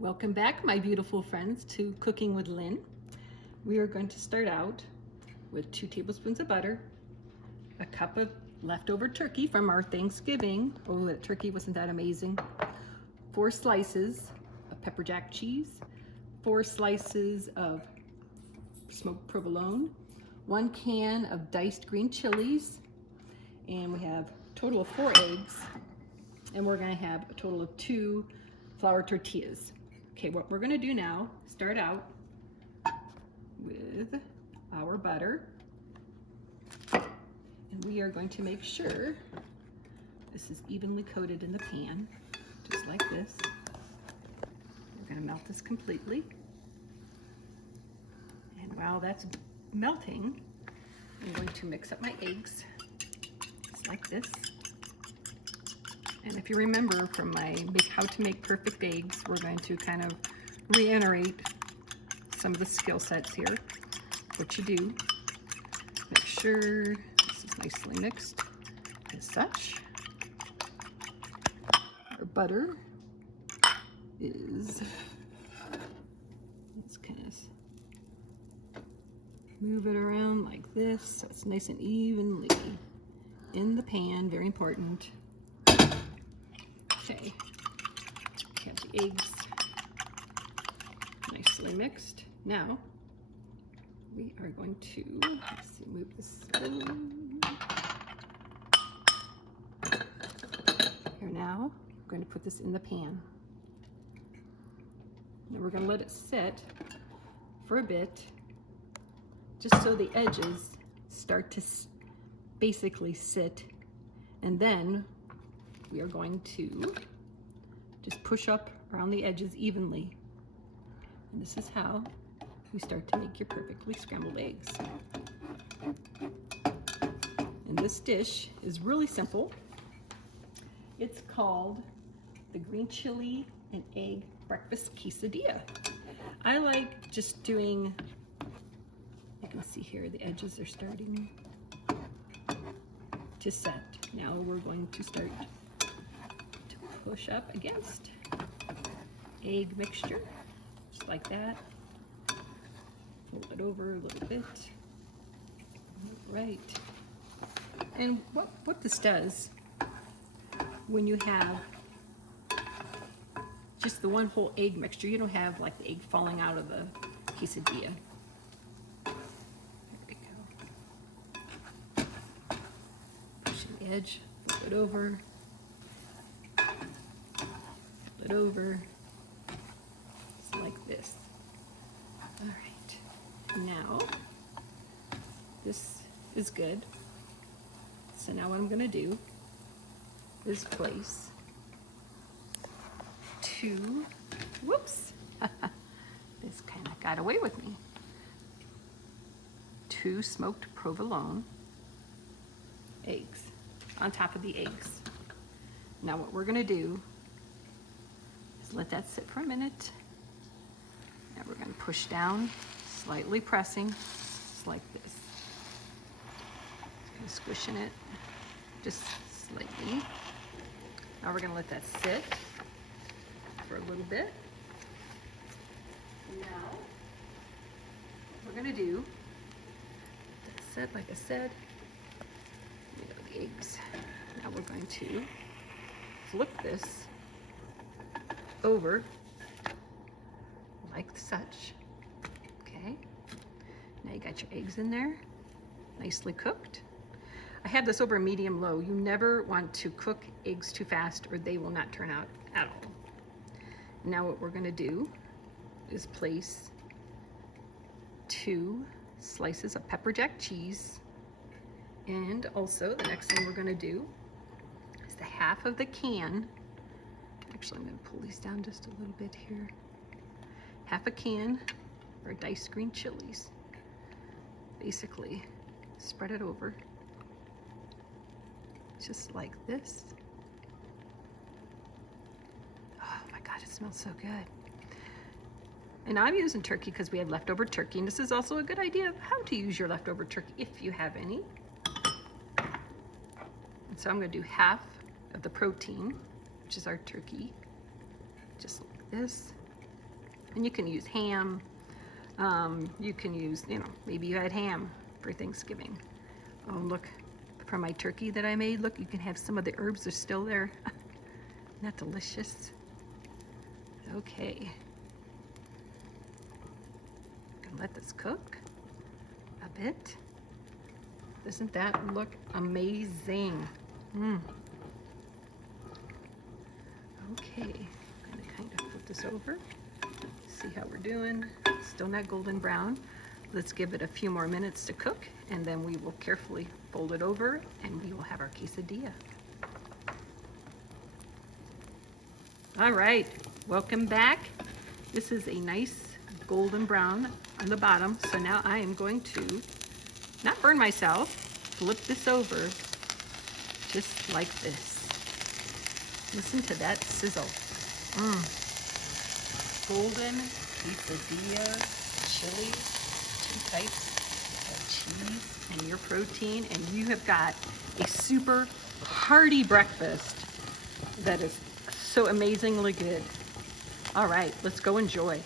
Welcome back, my beautiful friends, to Cooking with Lynn. We are going to start out with 2 tablespoons of butter, a cup of leftover turkey from our Thanksgiving. Oh, that turkey wasn't that amazing. 4 slices of pepper jack cheese, 4 slices of smoked provolone, 1 can of diced green chilies, and we have a total of 4 eggs, and we're going to have a total of 2 flour tortillas. Okay, what we're going to do now, start out with our butter, and we are going to make sure this is evenly coated in the pan, just like this. We're going to melt this completely, and while that's melting, I'm going to mix up my eggs, just like this. And if you remember from my How to Make Perfect Eggs, we're going to kind of reiterate some of the skill sets here. What you do, make sure this is nicely mixed as such. Our butter is, let's kind of move it around like this so it's nice and evenly in the pan, very important. Okay, have the eggs nicely mixed. Now we are going to, let's see, move this slowly. Here now, I'm going to put this in the pan. Now we're going to let it sit for a bit, just so the edges start to basically sit, and then we are going to just push up around the edges evenly. And this is how we start to make your perfectly scrambled eggs. And this dish is really simple. It's called the green chili and egg breakfast quesadilla. I like just doing, you can see here the edges are starting to set. Now we're going to start push up against egg mixture, just like that. Fold it over a little bit. Right. And what this does, when you have just the one whole egg mixture, you don't have like the egg falling out of the quesadilla. There we go. Pushing the edge, flip it over. It over, just like this. All right, now this is good. So now what I'm gonna do is place 2, whoops, this kind of got away with me, 2 smoked provolone eggs on top of the eggs. Now what we're gonna do, let that sit for a minute. Now we're going to push down, slightly pressing, just like this. Kind of squishing it just slightly. Now we're going to let that sit for a little bit. Now, what we're going to do, let that sit, like I said, the eggs. Now we're going to flip this over like such. Okay, now you got your eggs in there, nicely cooked. I have this over medium low. You never want to cook eggs too fast or they will not turn out at all. Now what we're going to do is place 2 slices of pepper jack cheese, and also the next thing we're going to do is the half of the can. Actually, I'm going to pull these down just a little bit here. Half a can of our diced green chilies. Basically, spread it over just like this. Oh my God, it smells so good. And I'm using turkey because we had leftover turkey, and this is also a good idea of how to use your leftover turkey if you have any. And so I'm going to do half of the protein, which is our turkey, just like this. And you can use ham. You can use, you know, maybe you had ham for Thanksgiving. Oh, look, from my turkey that I made, look, you can have some of the herbs are still there. Isn't that delicious? Okay. Gonna let this cook a bit. Doesn't that look amazing? Okay, I'm gonna kind of flip this over. See how we're doing. Still not golden brown. Let's give it a few more minutes to cook, and then we will carefully fold it over and we will have our quesadilla. All right, welcome back. This is a nice golden brown on the bottom. So now I am going to not burn myself, flip this over just like this. Listen to that sizzle. Golden quesadilla, chili, 2 types of cheese, and your protein, and you have got a super hearty breakfast that is so amazingly good. All right, let's go enjoy.